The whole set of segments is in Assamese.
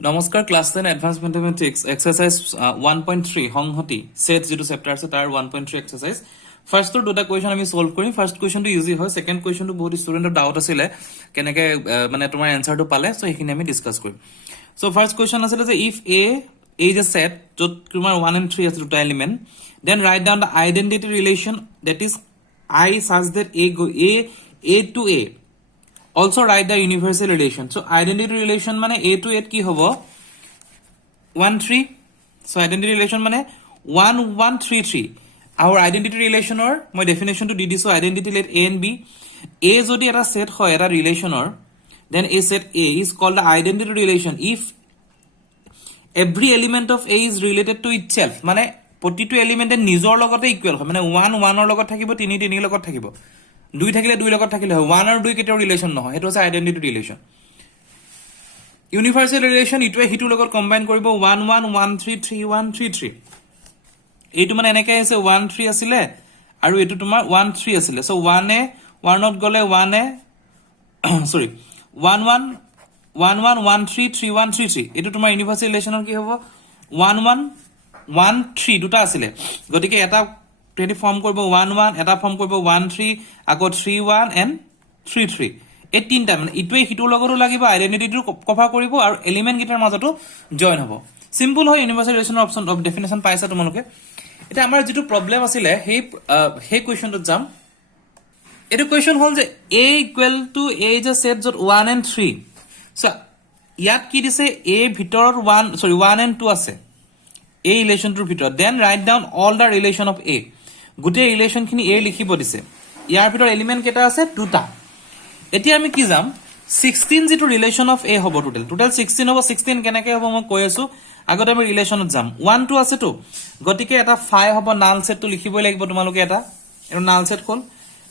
নমস্কাৰ ক্লাছ 10 এডভান্স ম্যাথমেটিক্স এক্সাৰসাইজ 1.3 সংহতি সেট যেটো চেপ্টাৰ আছে তাৰ 1.3 এক্সাৰসাইজ ফাৰ্ষ্টৰ দুটা কোৱেশ্চন আমি সলভ কৰিম ফাৰ্ষ্ট কোৱেশ্চনটো ইজি হয় সেকেন্ড কোৱেশ্চনটো বহুত ষ্টুডেন্টৰ ডাউট আছিল কেনেকে মানে তোমাৰ এনসাৰটো পালে সো এইখিনি আমি ডিসকাস কৰিম সো ফাৰ্ষ্ট কোৱেশ্চন আছিল যে if A is a set যত তোমাৰ 1 and 3 আছে দুটা element then write down the identity relation that is I such that a to a also write the universal relation so identity relation মানে a to a কি হ'ব 1 3 so identity relation মানে 1 1 3 3 our identity relation or মই definition to দি দিছো identity let a and b a যদি এটা set হয় এটা relation or then a set a is called the identity relation if every element of a is related to itself মানে প্ৰতিটো এলিমেন্টে নিজৰ লগতে ইকুৱেল হয় মানে 1 1 ৰ লগত থাকিব 3 3 ৰ লগত থাকিব 2 থাকিলে 2 লগত থাকিলে হয় 1 আৰু 2 কেতিয়াও ৰিলেশন নহয় এটো আছে আইডেন্টিটি ৰিলেশন ইউনিভাৰ্সাল ৰিলেশন ইটোৱে হিটোৰ লগত কম্বাইন কৰিব 1 1 1 3 3 1 3 3 এইটো মানে এনেকৈ আছে 1 3 আছিল আৰু এটো তোমাৰ 1 3 আছিল সো 1 এ 1 ত গলে 1 এ সৰি 1 1 1 1 1 3 3 1 3 3 এটো তোমাৰ ইউনিভাৰ্সাল ৰিলেশনৰ কি হ'ব 1 1 1 3 দুটা আছিল গতিকে এটা টেডি ফর্ম করব 1 1 এটা ফর্ম করব 1 3 আকৌ 3 1 and 3 3 এই তিনটা মানে ইটোৱে হিটোৰ লগতো লাগিব আইডেন্টিটিটো কভাৰ কৰিব আৰু এলিমেন্ট গিটাৰ মাজতো জয়েন হ'ব সিম্পল হয় ইউনিভাৰ্সাল ৰিলেশনৰ অপচন অফ ডেফিনেশন পাইছা তোমালোকে এটা আমাৰ যেটো প্ৰবলেম আছিল সেই কোৱেশ্চনটো যাম এটো কোৱেশ্চন হল যে a equal to a is a set যত 1 and 3 সো ইয়াত কি দিছে a ভিতৰত 1 সৰি 1 and 2 আছে a ৰিলেশনটোৰ ভিতৰত then write down all the relation of a গুটে ৰিলেশন খিনি a লিখিব দিছে ইয়াৰ ভিতৰত এলিমেন্ট কেটা আছে দুটা এতিয়া আমি কি যাম 16 যেটো ৰিলেশন অফ a হ'ব টোটাল 16 হ'ব 16 কেনেকৈ হ'ব মই কৈ আছো আগতে আমি ৰিলেশনত যাম 1 2 আছে তো গতিকে এটা 5 হ'ব নাল সেটটো লিখিবই লাগিব তোমালোকে এটা এটো নাল সেট হ'ল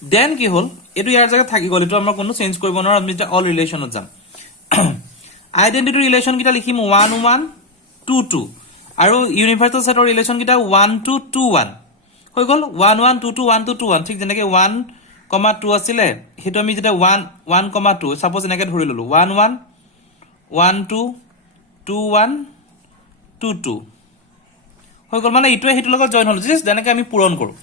দেন কি হ'ল এটো ইয়াৰ জায়গা থাকি গল এটো আমৰা কোনো চেঞ্জ কৰিব নোৱাৰো আমি এটা অল ৰিলেশনত যাম আইডেন্টিটি ৰিলেশন কিটা লিখিম 1 1 2 2 আৰু ইউনিভাৰ্সাল সেটৰ ৰিলেশন কিটা 1 2 2 1 হৈ গল 1 1 2 2 1 2 2 1 ঠিক যেনেকৈ 1 2 আছিল হেতু আমি যেটা 1 1 2 সাপোজ এনেকৈ ধৰি ললো 1 1 1 2 2 1 2 2 হৈ গল মানে ইটোৱে হিটোৰ লগত জয়েন হল জাস্ট যেনেকৈ আমি পূৰণ কৰো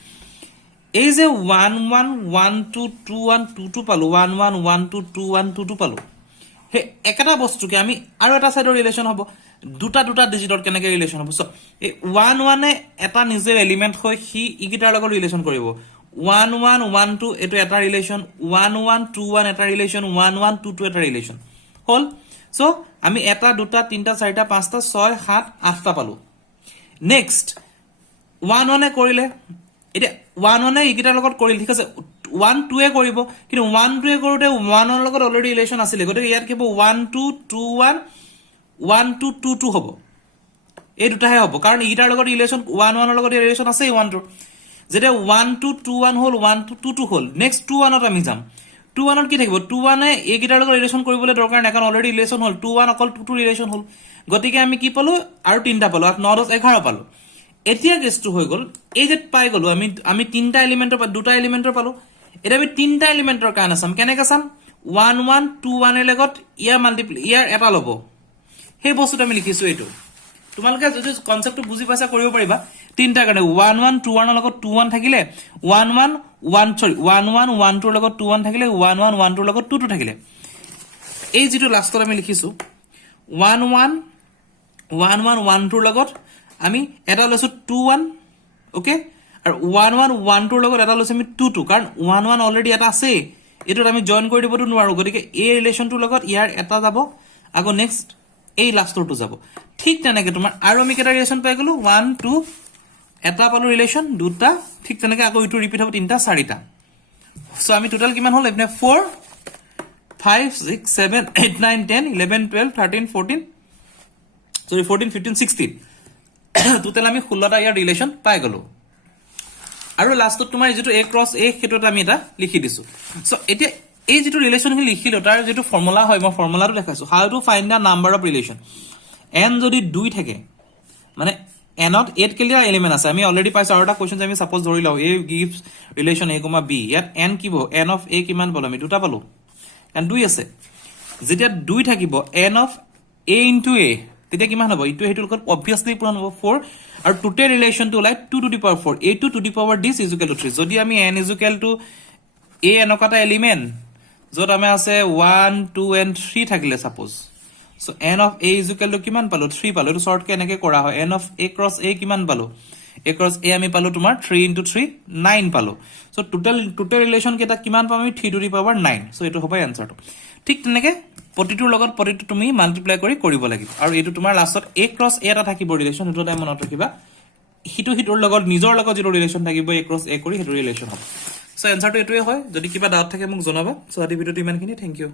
এই যে 1 1 1 2 2 1 2 2 পালো 1 1 1 2 2 1 2 2 পালো হে একটা বস্তুকে আমি আৰু এটা সাইডৰ ৰিলেশন হ'ব দুটা ডিজিটৰ কেনেকৈ ৰিলেশন হ'ব সো এই 1 1 এ এটা নিজে এলিমেন্ট হয় হি ইগিটাৰ লগত ৰিলেশন কৰিব 1 1 1 2 এটো এটা ৰিলেশন 1 1 2 1 এটা ৰিলেশন 1 1 2 2 এটা ৰিলেশন হল সো আমি এটা দুটা তিনটা চাৰিটা পাঁচটা 6 7 8টা পালো নেক্সট 1 1 এ কৰিলে এটা 1 1 এ ইগিটাৰ লগত কৰিল ঠিক আছে 1 2 এ কৰিব কিন্তু 1 2 এ কৰোতে 1 ৰ লগত অলৰেডি ৰিলেশন আছিল গতিকে ইয়াত কিব 1 2 2 1 1 2 2 2 হ'ব এই দুটাহে হ'ব কাৰণ ইটাৰ লগত ৰিলেশন 1 1 ৰ লগত ৰিলেশন আছে 1 2 যেটা 1 2 2 1 হল 1 2 2 2 হল নেক্সট 2 1 ত আমি যাম 2 1 ত কি থাকিব 2 1 এ এই গিটাৰ লগত ৰিলেশন কৰিবলৈ দৰকাৰ নাই কাৰণ অলৰেডি ৰিলেশন হল 2 1 অকল 2 2 ৰিলেশন হল গতিকে আমি কি পালো আৰু তিনটা পালো 9 10 11 পালো এতিয়া কেছটো হৈ গল এই যে পাই গলো আমি তিনটা এলিমেন্টৰ দুটা এলিমেন্টৰ পালো এটা আমি তিনটা এলিমেন্টৰ কাৰণে চাম কেনেকৈ চাম 1 1 2 1 এৰ লগত ইয়াৰ মাল্টিপ্লাই ইয়াৰ এটা লব সেই বস্তুটো আমি লিখিছো এইটো তোমালোকে যদি কনসেপ্টটো বুজি পাইছা কৰিব পাৰিবা তিনটা কাৰণে 1 1 2 1 ৰ লগত 2 1 থাকিলে 1 1 1 সৰি 1 1 1 2 ৰ লগত 2 1 থাকিলে 1 1 1 2 ৰ লগত 2 2 থাকিলে এই যেটো লাষ্টত আমি লিখিছো 1 1 1 1 1 2 ৰ লগত আমি এটা লৈছো 2 1 ওকে আৰু 1 1 1 2 ৰ লগত এটা লৈছো আমি 2 2 কাৰণ 1 1 অলৰেডি এটা আছে এটোত আমি জয়েন কৰি দিবটো নোৱাৰো গতিকে এই ৰিলেশনটোৰ লগত ইয়াৰ এটা যাব আকৌ নেক্সট এই লাষ্টৰটো যাব ঠিক তেনেকৈ তোমাৰ আৰু আমি কেটা ৰিলেশন পাই গলো 1 2 এটা পালো ৰিলেশন দুটা ঠিক তেনেকৈ আকৌ ইটো ৰিপিট হ'ব তিনটা চাৰিটা সো আমি টোটাল কিমান হল এনে 4 5 6 7 8 9 10 11 12 13 14 সৰি 14 15 16 টোটাল আমি 16টা ইয়াৰ ৰিলেশন পাই গলো আৰু লাষ্টত তোমাৰ যেটো a ক্ৰস a হেতুত আমি এটা লিখি দিছো সো এতিয়া এই যেটো ৰিলেশন হি লিখিলো তাৰ যেটো ফৰ্মুলা হয় মই ফৰ্মুলাটো দেখাইছো how to find da number of relation n যদি 2 থাকে মানে n ত 8 ক্লিয়াৰ এলিমেন্ট আছে আমি অলৰেডি পাইছো আৰু এটা কোৱেশ্চন আমি সাপোজ ধৰি লও a gives relation a, b ইয়াত n কি হ'ব n of a কিমান পালো আমি দুটা পালো কাৰণ 2 আছে যেতিয়া 2 থাকিব n of a into a তেতিয়া কিমান হ'ব ইটো হেতুৰ লগত অবভিয়াছলি পূৰণ হ'ব 4 আৰু টোটেল ৰিলেচনটো ওলাই 2 to the power 4 a to the power this is equal to 3 যদি আমি n is equal to a এনেকুৱা এটা এলিমেন্ট যত আমাৰ আছে 1 2 and 3 থাকিলে suppose so n of a is equal to কিমান পালো 3 পালো এটো শর্ট কে এনেকে কৰা হয় n of a cross a কিমান পালো a cross a আমি পালো তোমাৰ 3 into 3 9 পালো সো টোটেল ৰিলেচন কেটা কিমান পাম আমি 3 to the power 9 সো এটো হ'ব এনসাৰটো ঠিক তেনেকে প্ৰতিটোৰ লগত প্ৰতিটো তুমি মাল্টিপ্লাই কৰি কৰিব লাগিব আৰু এটো তোমাৰ লাষ্টত a cross a এটা থাকিব ৰিলেচন এটো টাইম মনত ৰাখিবা হিটোৰ লগত নিজৰ লগত যেটো ৰিলেচন থাকিব a cross a কৰি হেটো ৰিলেচন হ'ব সো এনসাৰটো এটোৱে হয় যদি কিবা ডাউট থাকে মোক জনাবা সো আজি ভিডিওটো ইমানখিনি থ্যাংক ইউ